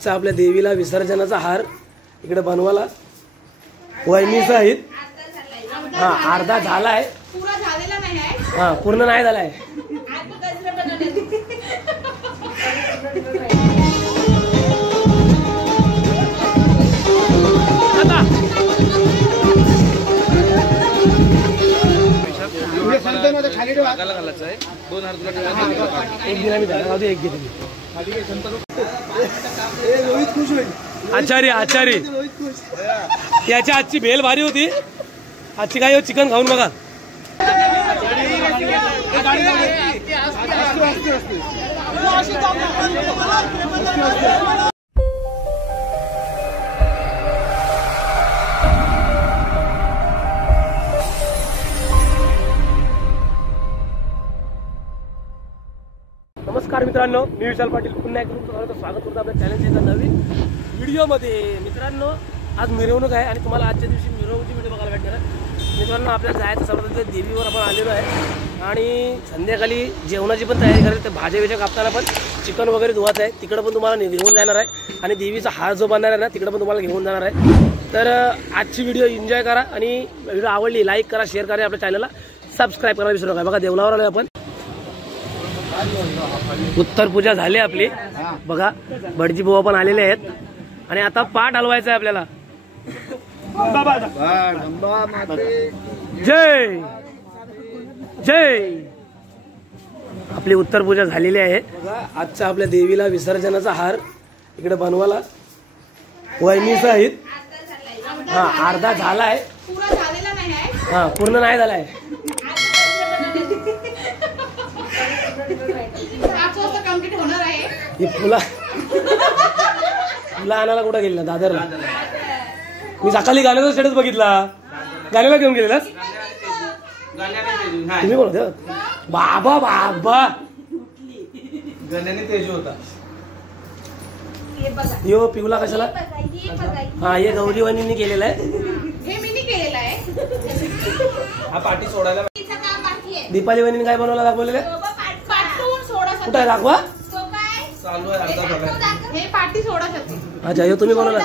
आजचा आपल्या देवीला विसर्जनाचा हार इकडे बनवायला वहिनीच आहेत। हा अर्धा झाला आहे, पूर्ण झालेला नाही आहे। हा पूर्ण नाही झाला आहे। आचार्य आचार्य याची आजची भेल भारी होती। आजची काय चिकन खाऊन बघा। नमस्कार मित्रांनो, मी विशाल पाटील पुन्हा एकदा तुमचं स्वागत करतो आपल्या चॅनलच्या एका नवीन व्हिडिओमध्ये। मित्रांनो आज मिरवणूक आहे आणि तुम्हाला आजच्या दिवशी मिरवणुकीची व्हिडिओ बघायला भेटणार आहे। मित्रांनो आपल्याला जायचं सर्वप्रथम देवीवर आपण आलेलो आहे आणि संध्याकाळी जेवणाची पण तयारी करायची। तर भाज्या वेज्या कापताना पण चिकन वगैरे धुवायचं आहे, तिकडं पण तुम्हाला घेऊन जाणार आहे आणि देवीचा हार जो बनणार आहे ना तिकडं पण तुम्हाला घेऊन जाणार आहे। तर आजची व्हिडिओ एन्जॉय करा आणि व्हिडिओ आवडली लाईक करा, शेअर करा, आपल्या चॅनलला सबस्क्राईब करायला विसरू नका। बघा देवलावर आलोय आपण, उत्तर पूजा झाली आपली। बघा भटजी बुवा पण आलेले आहेत आणि आता पाठ हलवायचा आहे आपल्याला। जय जय। आपली उत्तर पूजा झालेली आहे। बघा आजच्या आपल्या देवीला विसर्जनाचा हार इकडे बनवायला वहिनीच आहेत। हा अर्धा झाला आहे, पूर्ण झालेला नाही आहे। हा पूर्ण नाही झाला आहे। 5 वाजता कंप्लीट होणार आहे। ही फुला आणायला कुठं गेली ना दादरला? मी सकाळी गाण्याचा स्टेटस बघितला, गाण्याला घेऊन गेलेलास तुम्ही? कोण होते? बाबा बाबा गाण्याने तेज होता। यो पिवला कशाला? हा हे गौरी वहिनींनी केलेला आहे, हे मी नाही केलेलं आहे। हा पाठी सोडायला तिचं काम बाकी आहे। दीपाली वहिनीने काय बनवलं दाखवलेलं आहे? पाठवून सोडा कुठं आहे दाखवा? चालू आहे, अर्धा झाला। हे पाठी सोडा शकते। अच्छा हे तुम्ही बनवला?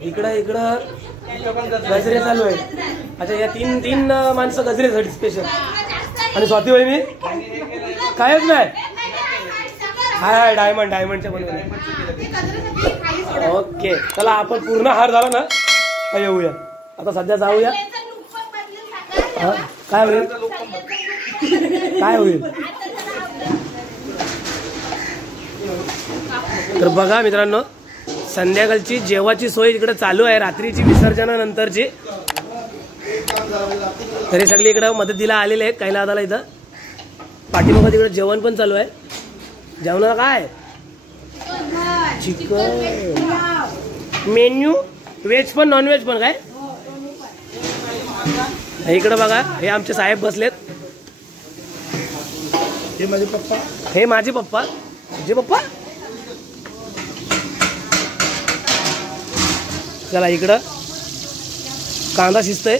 इकडं गजरे चालू आहे। अच्छा या तीन माणसं गजरेसाठी स्पेशल। आणि स्वाती वहिनी कायच नाही, हाय डायमंडच्या बनवले। ओके चला आपण पूर्ण हार झाला ना का येऊया आता, सध्या जाऊया। काय होईल काय होईल? तर बघा मित्रांनो संध्याकाळची जेवाची सोय इकडे चालू आहे, रात्रीची विसर्जनानंतरची। तरी सगळी इकडे मदतीला आलेले आहेत कैलादाला। इथं पाठीमागं तिकडे जेवण पण चालू आहे। जेवणाला काय? चिकन मेन्यू, व्हेज पण नॉन व्हेज पण काय? इकडे बघा हे आमचे साहेब बसलेत। हे माझे पप्पा, हे माझे पप्पा, जे पप्पा। चला इकडं कांदा शिजतंय।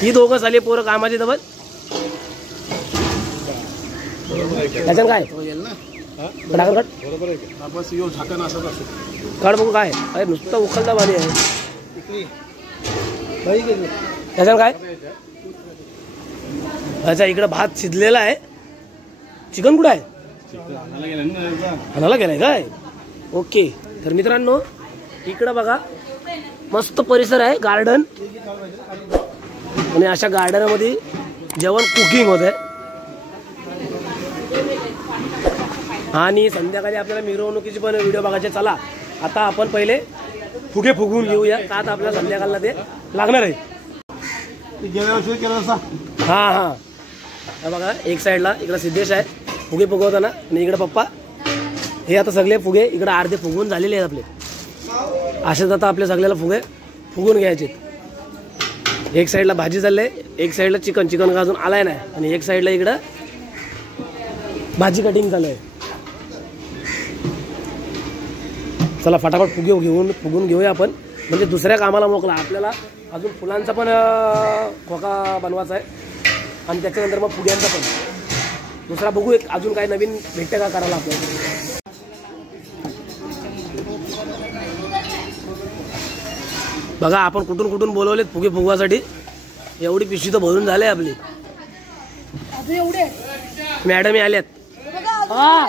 ही दोघं झाली पोरं कामाची दबत। त्याच्यानं काय काढ बघू काय? अरे नुसतं उकलता पाणी आहे। त्याच्यानं काय? अच्छा इकडं भात शिजलेला आहे। चिकन कुठं आहे? आणायला गेलाय काय? ओके तर मित्रांनो इकडं बघा मस्त परिसर आहे, गार्डन, आणि अशा गार्डनमध्ये जेवण कुकिंग होत आहे। आणि संध्याकाळी आपल्याला मिरवणुकीची पण व्हिडिओ बघायचे। चला आता आपण पहिले फुगे फुगवून घेऊया, का आता आपल्याला संध्याकाळला ते लागणार आहे। हा हा बघा एक साईडला इकडे सिद्धेश आहे फुगे फुगवताना, आणि इकडे पप्पा। हे आता सगळे फुगे इकडे अर्धे फुगवून झालेले आहेत आपले। असेच आता आपल्या सगळ्याला फुगे फुगून घ्यायचे। एक साईडला भाजी चालले, एक साईडला चिकन का अजून आलाय नाही, आणि एक साईडला इकडं भाजी कटिंग चालू आहे। चला फटाफट फुगून घेऊया आपण, म्हणजे दुसऱ्या कामाला मोकला। आपल्याला अजून फुलांचा पण खोका बनवायचा आहे आणि त्याच्यानंतर मग फुग्यांचा पण दुसरा बघू एक अजून काय नवीन भेटते का करायला आपल्याला। बघा आपण कुठून कुठून बोलवलेत फुगे फुगवासाठी. एवढी पिशवी तर भरून झाले आपली. मॅडम आल्यात. हा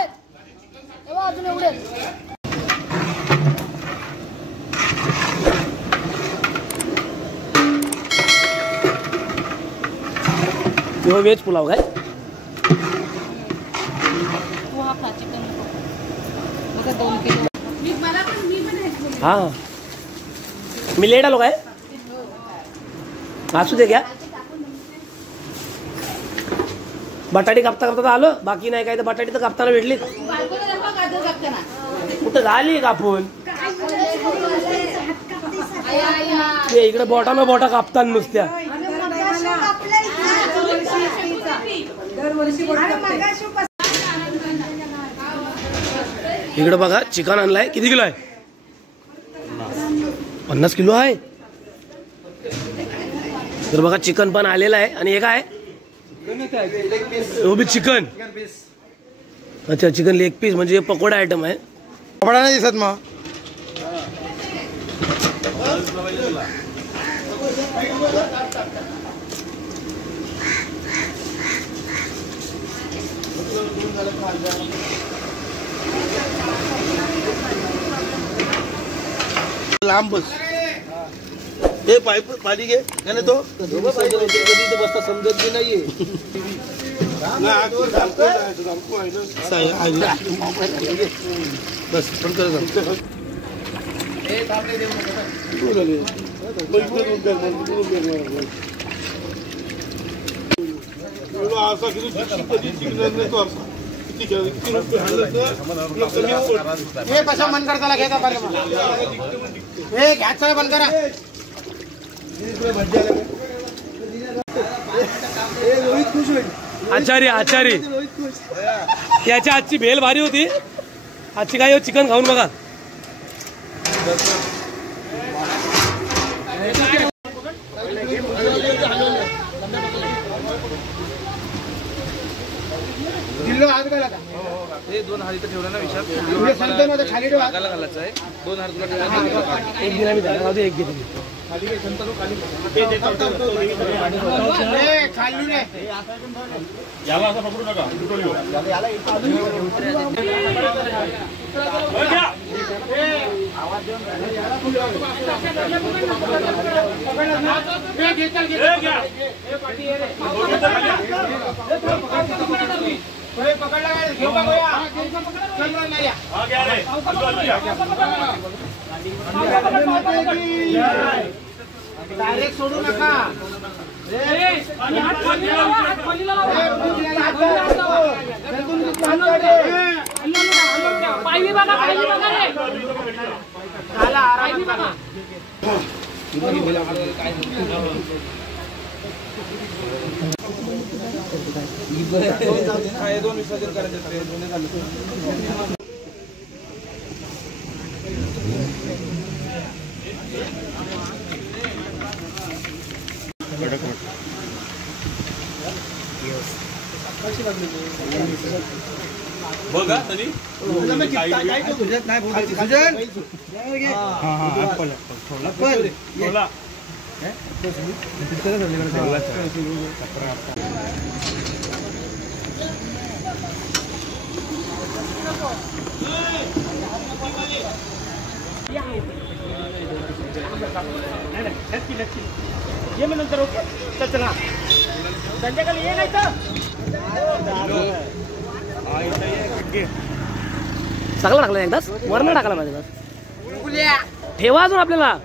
व्हेज पुलाव काय. हा मी लेट आलो काय. असू दे घ्या. बटाटी कापता कापता आलो. बाकी नाही काय तर बटाटी तर कापताना भेटली. कुठं झाली कापून. इकडे बोटानं बोटा कापताना नुसत्या. इकडे बघा चिकन आणलाय. किती किलो आहे. 50 किलो आहे. तर बघा चिकन पण आलेलं आहे. आणि हे काय भी चिकन. अच्छा चिकन लेग पीस म्हणजे पकोडा आयटम आहे. कपडा नाही दिसत मग. लांब बस. हे पाईप पाणी घे. त्याने तो बसता समजत बी नाहीये. बस पण करत कशा मन करता घ्यायचा हे घ्यायचं बंद करा. आचारी आचारी त्याच्या आजची भेल भारी होती. आजची काय चिकन खाऊन बघा. हे 2 हार इथं ठेवलं ना विशाल. खाली घालायचं आहे. 2 हार तुला एक दिना मी झाला. एक घे तुम्ही. याला असं पकडू नका. डायरेक्ट सोडू नका. काय 2 विसर्जन करायचे. बघा तरी ये मी नंतर. ओके चला संध्याकाळी ये. नाही तर सगळं टाकलं एकदाच. वरण टाकला माझ्या. ठेवा अजून आपल्याला.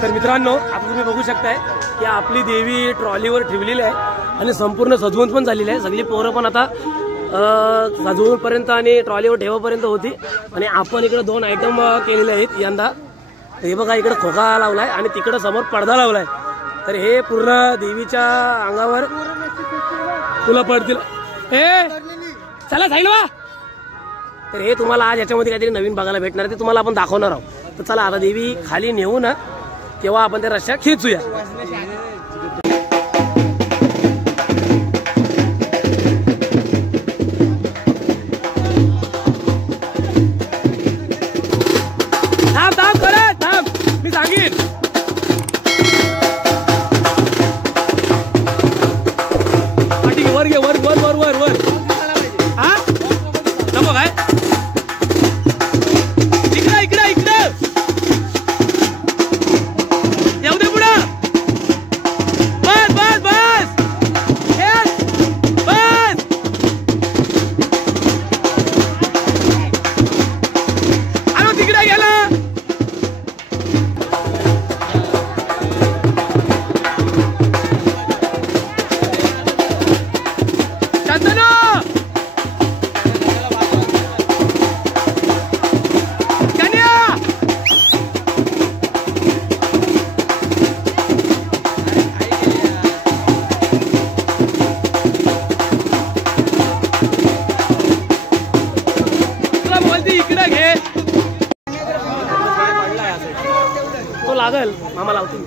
तर मित्रांनो आता तुम्ही बघू शकताय की आपली देवी ट्रॉलीवर ठेवलेली आहे आणि संपूर्ण सजवून पण झालेली आहे. सगळी पोरं पण आता सजवूनपर्यंत आणि ट्रॉलीवर ठेवापर्यंत होती. आणि आपण इकडे 2 आयटम केलेले आहेत यंदा. हे बघा इकडे खोका लावलाय आणि तिकडे समोर पडदा लावलाय. तर हे पूर्ण देवीच्या अंगावर फुलं पडतील. हे चला जाईल वा. तर हे तुम्हाला आज याच्यामध्ये काहीतरी नवीन बघायला भेटणार आहे, ते तुम्हाला आपण दाखवणार आहोत. तर चला आता देवी खाली नेऊ ना, तेव्हा आपण त्या रस्त्या खेचूया. थांब थांब करत थांब, मी सांगेन. वर घे, वर वर वर वर वर. हा नको काय, इकडं इकडं इकडं येऊ दे पुढं. बस बस बस बस. आलो तिकडे गेला. तो लागल मामा लावतील.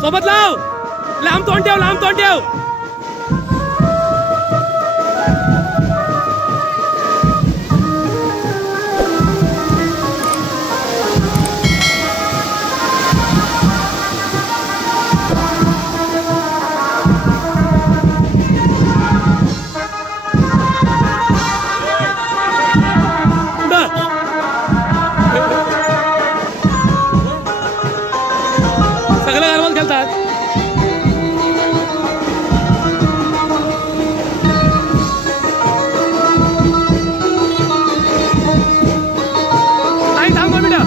सोबत लाव, लांब तोंड ठेव, लांब तोंड ठेव. सगळं गरबात खेळतात. नाही थांब बेटा.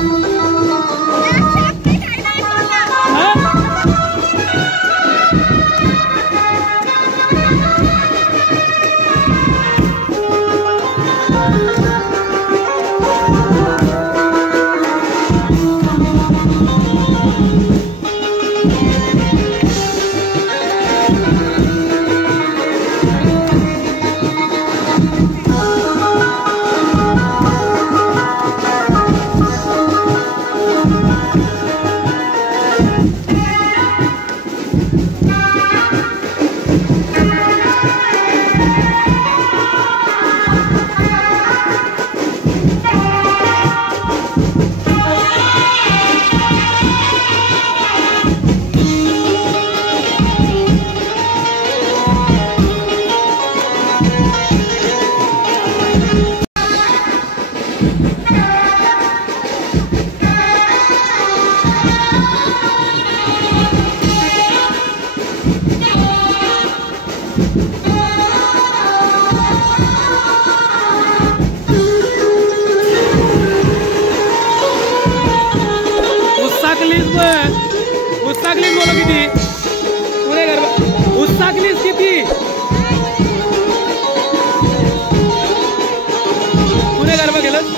उत्साकलीस बोलो किती पुरे गरबा उत्साकलीस किती पुरे गरबा केलं.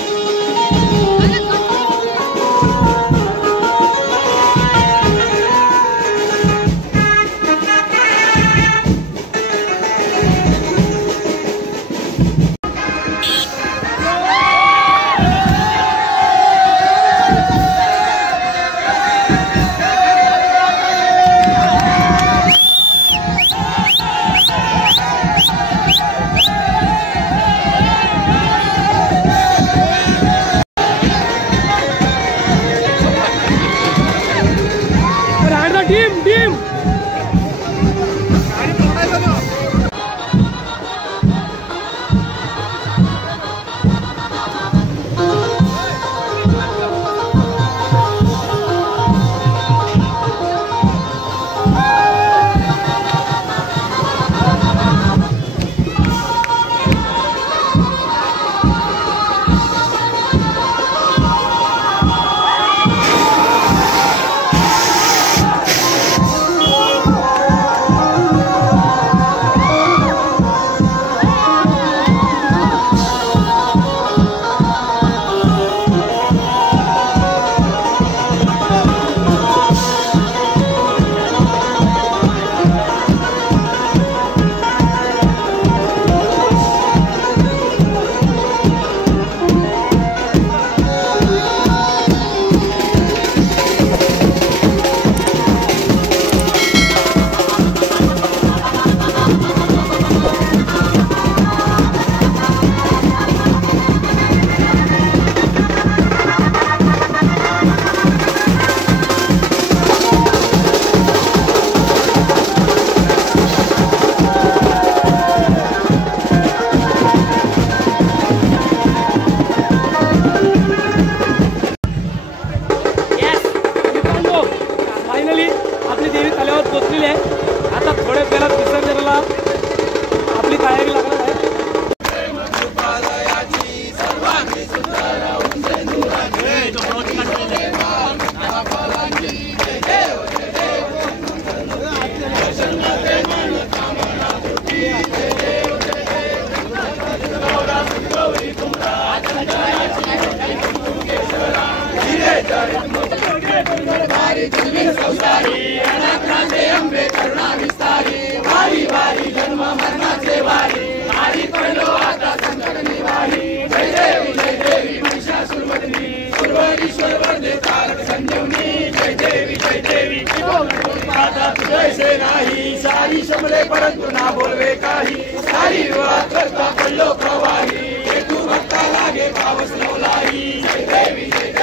जैसे नाही सारी शमले परंतु ना बोलवे काही सारी विवाद करता पडलो प्रवाही तू भक्ता लागे पावस नवलाई जय देवी जय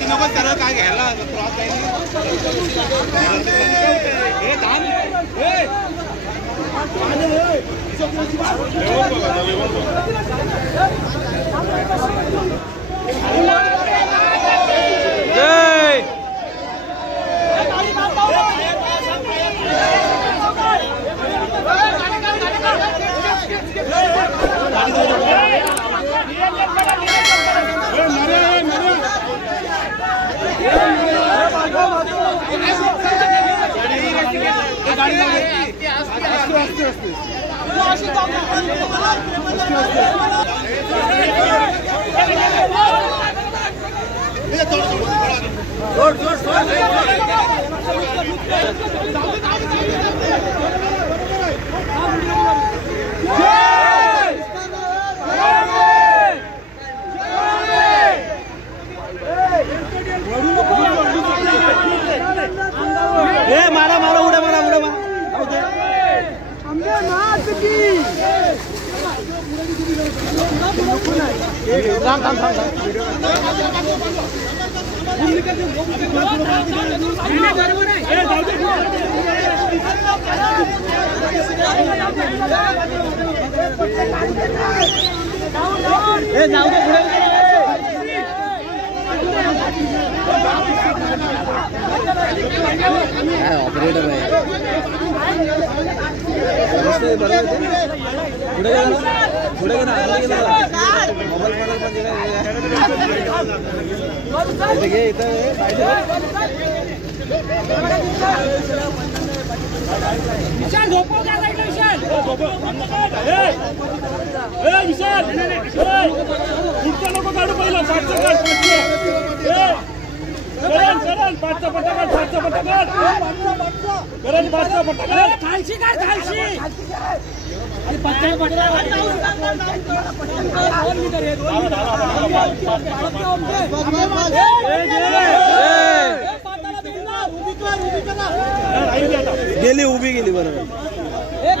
नको सरळ काय घ्यायला मारा मारा उड्या मारा उड्या मारा ऑपरेटर आहे पुढे विशाल झोपव का साईडला विशाल पुढचा नको काढू पहिला पाठचा करण पाठचा पटाकाट पाठचा पटाकाट करण पाठचा पटाकाट खालशी काढ खालशी पटका गेली उभी गेली बरोबर